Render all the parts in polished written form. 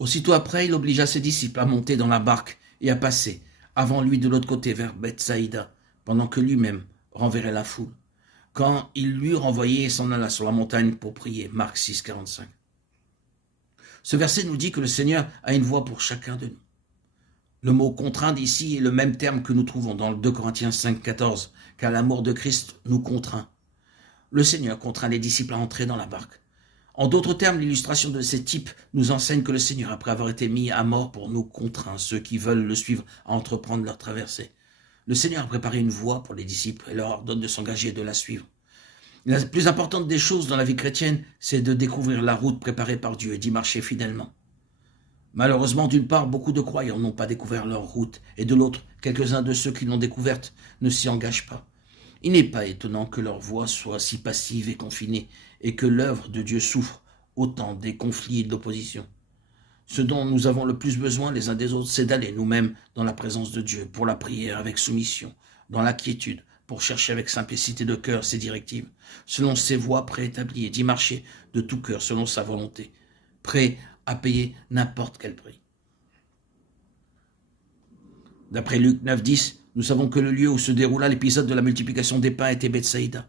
Aussitôt après, il obligea ses disciples à monter dans la barque et à passer avant lui de l'autre côté vers Bethsaïda, pendant que lui-même renverrait la foule. Quand il l'eut renvoyé, il s'en alla sur la montagne pour prier. Marc 6, 45. Ce verset nous dit que le Seigneur a une voie pour chacun de nous. Le mot contraindre ici est le même terme que nous trouvons dans le 2 Corinthiens 5, 14, car l'amour de Christ nous contraint. Le Seigneur contraint les disciples à entrer dans la barque. En d'autres termes, l'illustration de ces types nous enseigne que le Seigneur, après avoir été mis à mort pour nous, contraint ceux qui veulent le suivre à entreprendre leur traversée. Le Seigneur a préparé une voie pour les disciples et leur ordonne de s'engager et de la suivre. La plus importante des choses dans la vie chrétienne, c'est de découvrir la route préparée par Dieu et d'y marcher fidèlement. Malheureusement, d'une part, beaucoup de croyants n'ont pas découvert leur route, et de l'autre, quelques-uns de ceux qui l'ont découverte ne s'y engagent pas. Il n'est pas étonnant que leur voix soit si passive et confinée, et que l'œuvre de Dieu souffre autant des conflits et de l'opposition. Ce dont nous avons le plus besoin les uns des autres, c'est d'aller nous-mêmes dans la présence de Dieu, pour la prière avec soumission, dans la quiétude, pour chercher avec simplicité de cœur ses directives, selon ses voies préétablies, et d'y marcher de tout cœur selon sa volonté, prêt à payer n'importe quel prix. D'après Luc 9, 10, nous savons que le lieu où se déroula l'épisode de la multiplication des pains était Bethsaïda.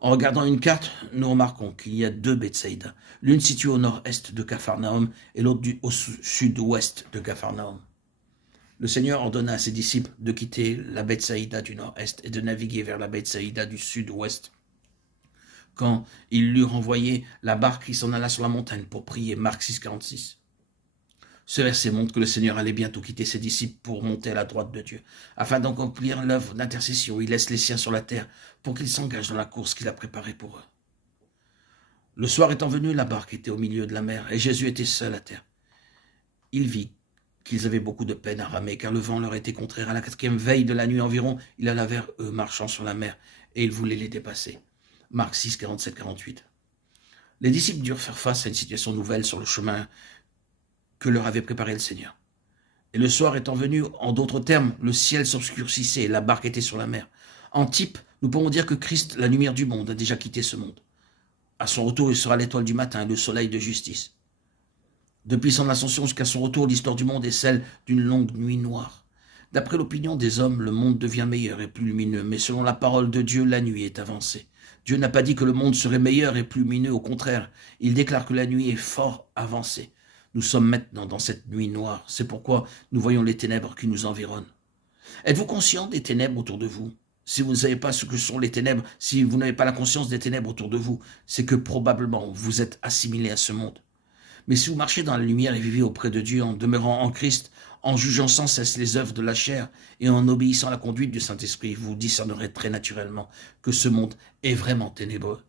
En regardant une carte, nous remarquons qu'il y a 2 Bethsaïda, l'une située au nord-est de Capharnaüm et l'autre au sud-ouest de Capharnaüm. Le Seigneur ordonna à ses disciples de quitter la Bethsaïda du nord-est et de naviguer vers la Bethsaïda du sud-ouest. Quand il l'eut renvoyé, la barque, il s'en alla sur la montagne pour prier. Marc 6, 46. Ce verset montre que le Seigneur allait bientôt quitter ses disciples pour monter à la droite de Dieu. Afin d'accomplir l'œuvre d'intercession, il laisse les siens sur la terre pour qu'ils s'engagent dans la course qu'il a préparée pour eux. Le soir étant venu, la barque était au milieu de la mer et Jésus était seul à terre. Il vit qu'ils avaient beaucoup de peine à ramer car le vent leur était contraire. À la 4e veille de la nuit environ, il alla vers eux marchant sur la mer et il voulait les dépasser. Marc 6, 47, 48. Les disciples durent faire face à une situation nouvelle sur le chemin que leur avait préparé le Seigneur. Et le soir étant venu, en d'autres termes, le ciel s'obscurcissait et la barque était sur la mer. En type, nous pouvons dire que Christ, la lumière du monde, a déjà quitté ce monde. À son retour, il sera l'étoile du matin et le soleil de justice. Depuis son ascension jusqu'à son retour, l'histoire du monde est celle d'une longue nuit noire. D'après l'opinion des hommes, le monde devient meilleur et plus lumineux, mais selon la parole de Dieu, la nuit est avancée. Dieu n'a pas dit que le monde serait meilleur et plus lumineux, au contraire, il déclare que la nuit est fort avancée. Nous sommes maintenant dans cette nuit noire, c'est pourquoi nous voyons les ténèbres qui nous environnent. Êtes-vous conscient des ténèbres autour de vous ? Si vous ne savez pas ce que sont les ténèbres, si vous n'avez pas la conscience des ténèbres autour de vous, c'est que probablement vous êtes assimilé à ce monde. Mais si vous marchez dans la lumière et vivez auprès de Dieu en demeurant en Christ, en jugeant sans cesse les œuvres de la chair et en obéissant à la conduite du Saint-Esprit, vous discernerez très naturellement que ce monde est vraiment ténébreux